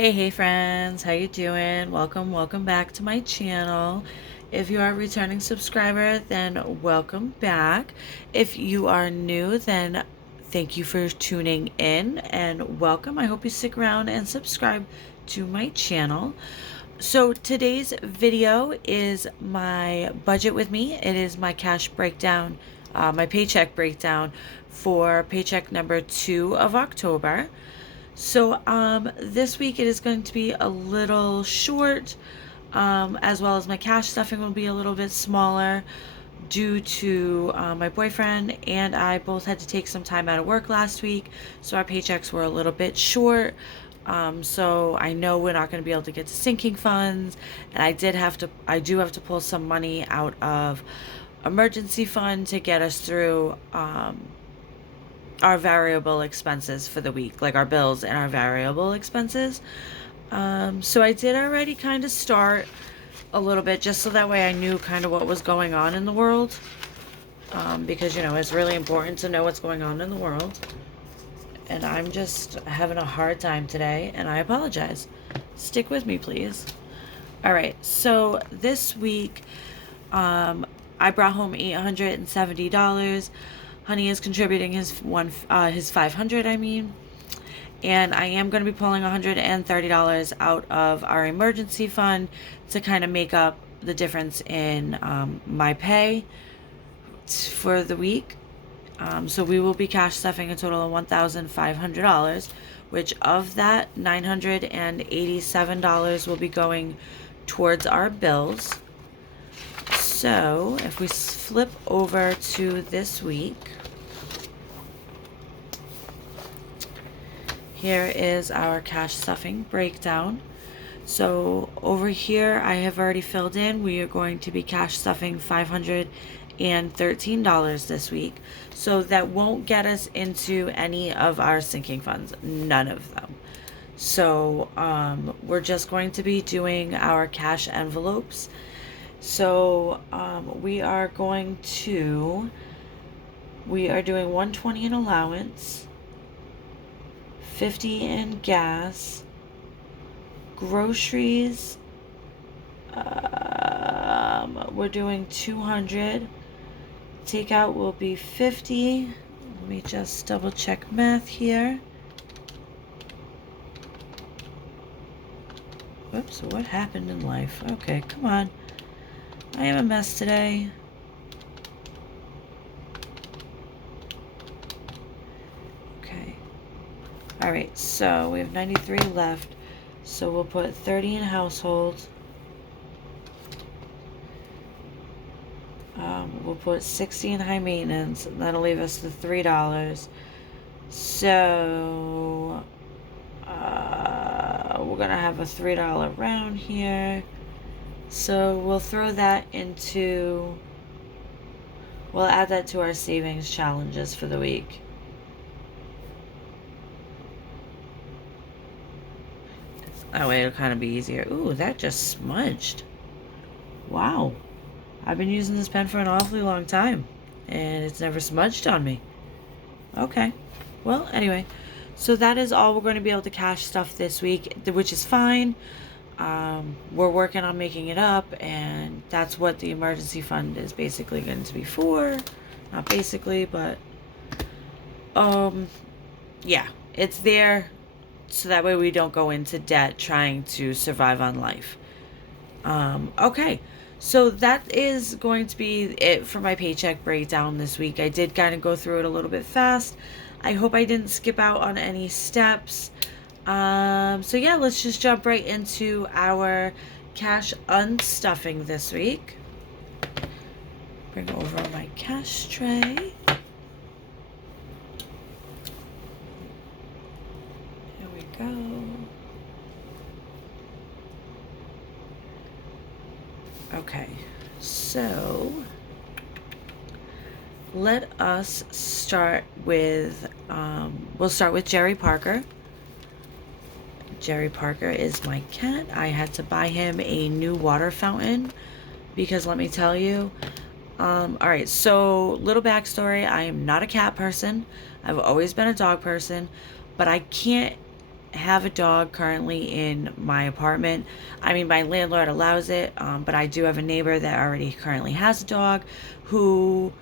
Hey friends, how you doing? Welcome back to my channel. If you are a returning subscriber, then welcome back. If you are new, then thank you for tuning in and welcome. I hope you stick around and subscribe to my channel. So today's video is my budget with me. It is my cash breakdown, my paycheck breakdown for paycheck number 2 of October. So this week it is going to be a little short, as well as my cash stuffing will be a little bit smaller due to my boyfriend and I both had to take some time out of work last week, so our paychecks were a little bit short. So I know we're not going to be able to get to sinking funds, and I do have to pull some money out of emergency fund to get us through our variable expenses for the week, like our bills and our variable expenses. So I did already kind of start a little bit just so that way I knew kind of what was going on in the world. Because, it's really important to know what's going on in the world. And I'm just having a hard time today, and I apologize. Stick with me, please. All right, so this week, I brought home $870. Honey is contributing his $500, and I am going to be pulling $130 out of our emergency fund to kind of make up the difference in my pay for the week. So we will be cash stuffing a total of $1,500, which of that $987 will be going towards our bills. So if we flip over to this week, here is our cash stuffing breakdown. So over here I have already filled in. We are going to be cash stuffing $513 this week. So that won't get us into any of our sinking funds, none of them. So we're just going to be doing our cash envelopes. So we are doing $120 in allowance, $50 in gas, groceries, we're doing $200, takeout will be $50. Let me just double check math here. Whoops, what happened in life? Okay, come on. I am a mess today. Okay. All right, so we have 93 left. So we'll put 30 in household. We'll put 60 in high maintenance, and that'll leave us the $3. So we're gonna have a $3 round here. So we'll throw that into, we'll add that to our savings challenges for the week. That way it'll kind of be easier. Ooh, that just smudged. Wow. I've been using this pen for an awfully long time, and it's never smudged on me. Okay. Well, anyway. So that is all we're going to be able to cash stuff this week, which is fine. We're working on making it up, and that's what the emergency fund is basically going to be for. Not basically, but yeah, it's there so that way we don't go into debt trying to survive on life. Okay, so that is going to be it for my paycheck breakdown this week. I did kind of go through it a little bit fast. I hope I didn't skip out on any steps. So yeah, let's just jump right into our cash unstuffing this week. Bring over my cash tray. There we go. Okay, so let us start with, we'll start with Jerry Parker. Jerry Parker is my cat. I had to buy him a new water fountain because let me tell you, alright, so little backstory. I am not a cat person. I've always been a dog person, but I can't have a dog currently in my apartment. I mean, my landlord allows it, but I do have a neighbor that already currently has a dog who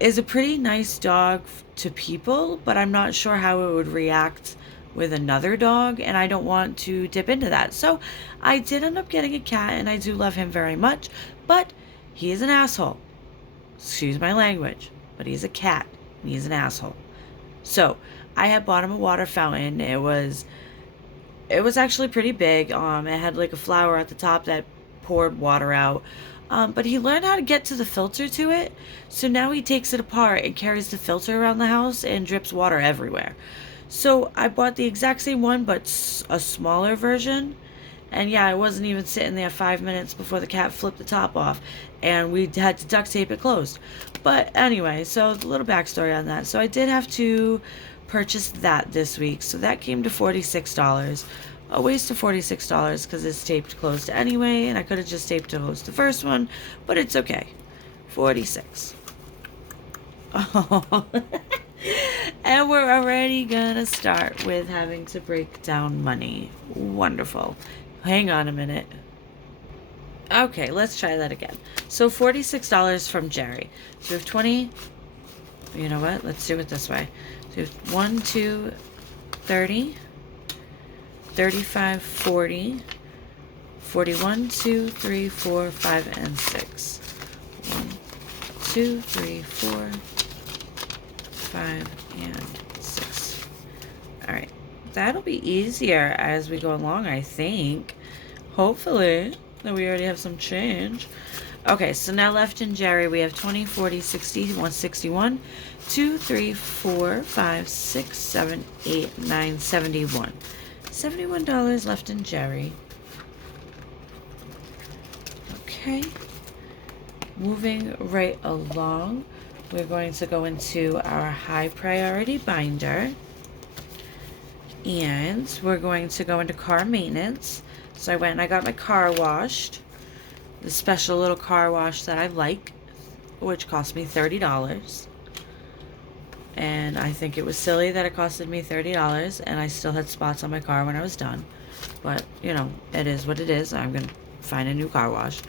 is a pretty nice dog to people, but I'm not sure how it would react with another dog, and I don't want to dip into that. So I did end up getting a cat, and I do love him very much, but he is an asshole. Excuse my language, but he's a cat, and he's an asshole. So I had bought him a water fountain. It was actually pretty big. It had like a flower at the top that poured water out. But he learned how to get to the filter to it. So now he takes it apart and carries the filter around the house and drips water everywhere. So I bought the exact same one, but a smaller version. And yeah, I wasn't even sitting there 5 minutes before the cat flipped the top off. And we had to duct tape it closed. But anyway, so a little backstory on that. So I did have to purchase that this week. So that came to $46. A waste of $46 because it's taped closed anyway, and I could have just taped closed the first one, but it's okay. 46. Oh. And we're already gonna start with having to break down money. Wonderful. Hang on a minute. Okay, let's try that again. So $46 from Jerry. So we have 20. You know what? Let's do it this way. So we have 1, 2, 30. 35, 40, 41, 2, 3, 4, 5, and 6. 1, 2, 3, 4, 5, and 6. Alright, that'll be easier as we go along, I think. Hopefully, that we already have some change. Okay, so now left in Jerry, we have 20, 40, 60, 161, 2, 3, 4, 5, 6, 7, 8, 9, 71. $71 left in Jerry. Okay. Moving right along, we're going to go into our high priority binder. And we're going to go into car maintenance. So I went and I got my car washed. The special little car wash that I like, which cost me $30. And I think it was silly that it costed me $30 and I still had spots on my car when I was done. But, you know, it is what it is. I'm going to find a new car wash.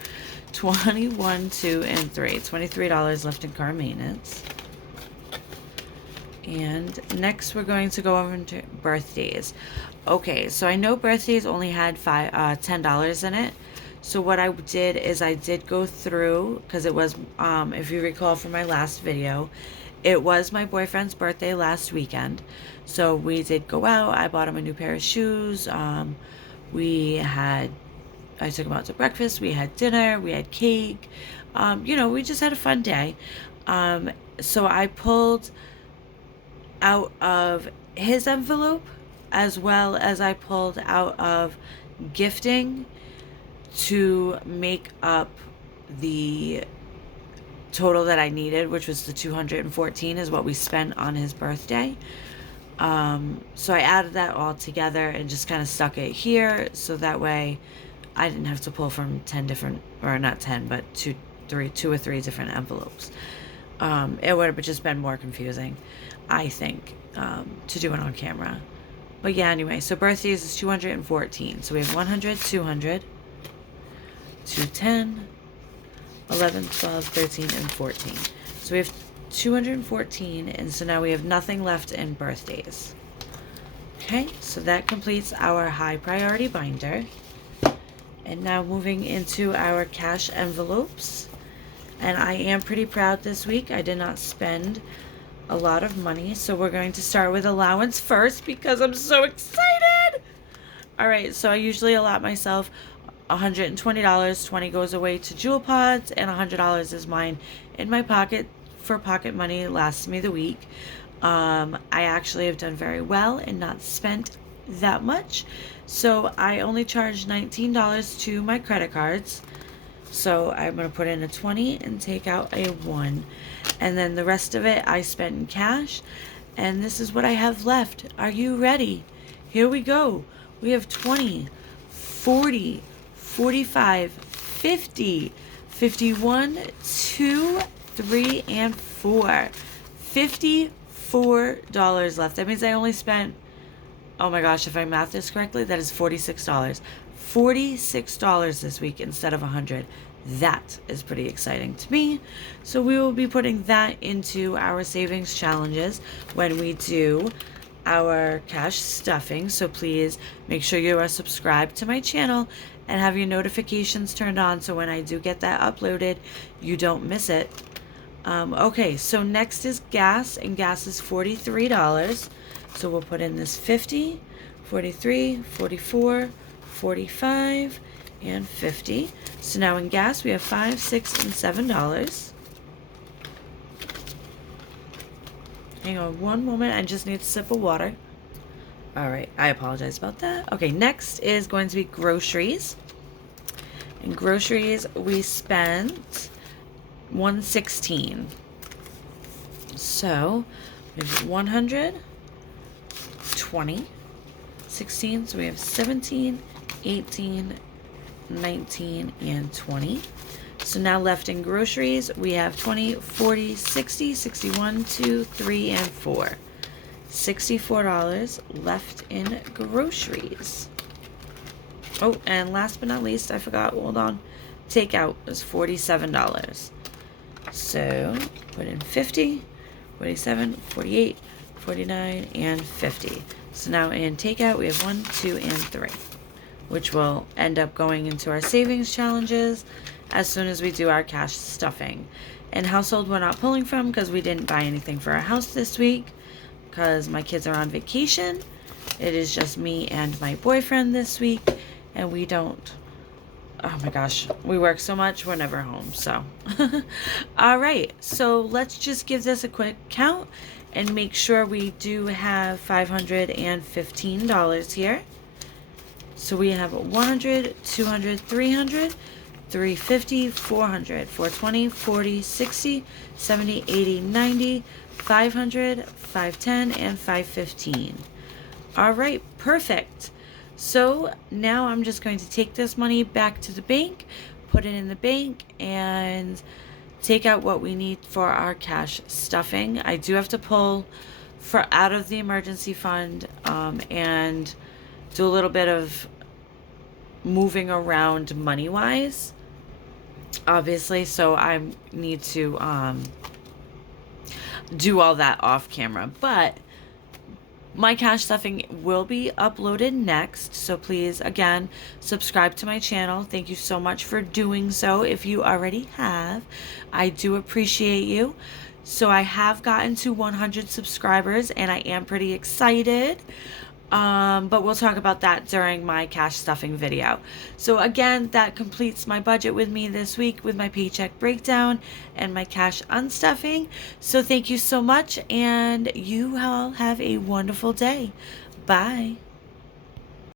21, 2, and 3. $23 left in car maintenance. And next we're going to go over into birthdays. Okay, so I know birthdays only had $10 in it. So what I did is I did go through, because it was, if you recall from my last video, it was my boyfriend's birthday last weekend. So we did go out. I bought him a new pair of shoes. I took him out to breakfast. We had dinner. We had cake. You know, we just had a fun day. So I pulled out of his envelope as well as I pulled out of gifting to make up the total that I needed, which was the $214 is what we spent on his birthday. So I added that all together and just kind of stuck it here, so that way I didn't have to pull from 10 different, or not 10, but two or three different envelopes. It would have just been more confusing, I think, to do it on camera. But yeah, anyway, so birthdays is 214. So we have 100, 200, 210, 11, 12, 13, and 14. So we have 214, and so now we have nothing left in birthdays. Okay, so that completes our high priority binder. And now moving into our cash envelopes. And I am pretty proud this week. I did not spend a lot of money, so we're going to start with allowance first because I'm so excited. All right, so I usually allot myself $120. $20 goes away to Jewel Pods, and $100 is mine in my pocket for pocket money. It lasts me the week. I actually have done very well and not spent that much, so I only charged $19 to my credit cards. So I'm going to put in a 20 and take out a 1. And then the rest of it I spent in cash. And this is what I have left. Are you ready? Here we go. We have 20, 40, 45, 50, 51, 2, 3, and 4. $54 left. That means I only spent Oh my gosh, if I math this correctly, that is $46. $46 this week instead of $100. That is pretty exciting to me. So we will be putting that into our savings challenges when we do our cash stuffing. So please make sure you are subscribed to my channel and have your notifications turned on so when I do get that uploaded, you don't miss it. Okay, so next is gas, and gas is $43. So we'll put in this 50, 43, 44, 45, and 50. So now in gas we have $5, $6, and $7. Hang on one moment, I just need a sip of water. All right, I apologize about that. Okay, next is going to be groceries. In groceries, we spent $116. So we have 100, 20, 16. So we have 17, 18, 19, and 20. So now left in groceries, we have 20, 40, 60, 61, 2, 3, and 4. $64 left in groceries. Oh, and last but not least, I forgot, hold on. Takeout is $47. So put in 50, 47, 48, 49, and 50. So now in takeout, we have 1, 2, and 3, which will end up going into our savings challenges as soon as we do our cash stuffing. And household, we're not pulling from because we didn't buy anything for our house this week because my kids are on vacation. It is just me and my boyfriend this week, and we don't, oh my gosh, we work so much, we're never home, so. All right, so let's just give this a quick count and make sure we do have $515 here. So we have 100, 200, 300, 350, 400, 420, 40, 60, 70, 80, 90, 500, 510, and 515. All right, perfect. So now I'm just going to take this money back to the bank, put it in the bank, and take out what we need for our cash stuffing. I do have to pull out of the emergency fund and do a little bit of moving around money-wise, obviously, so I need to do all that off camera. But my cash stuffing will be uploaded next, so please, again, subscribe to my channel. Thank you so much for doing so. If you already have, I do appreciate you. So I have gotten to 100 subscribers, and I am pretty excited. But we'll talk about that during my cash stuffing video. So again, that completes my budget with me this week with my paycheck breakdown and my cash unstuffing. So thank you so much, and you all have a wonderful day. Bye.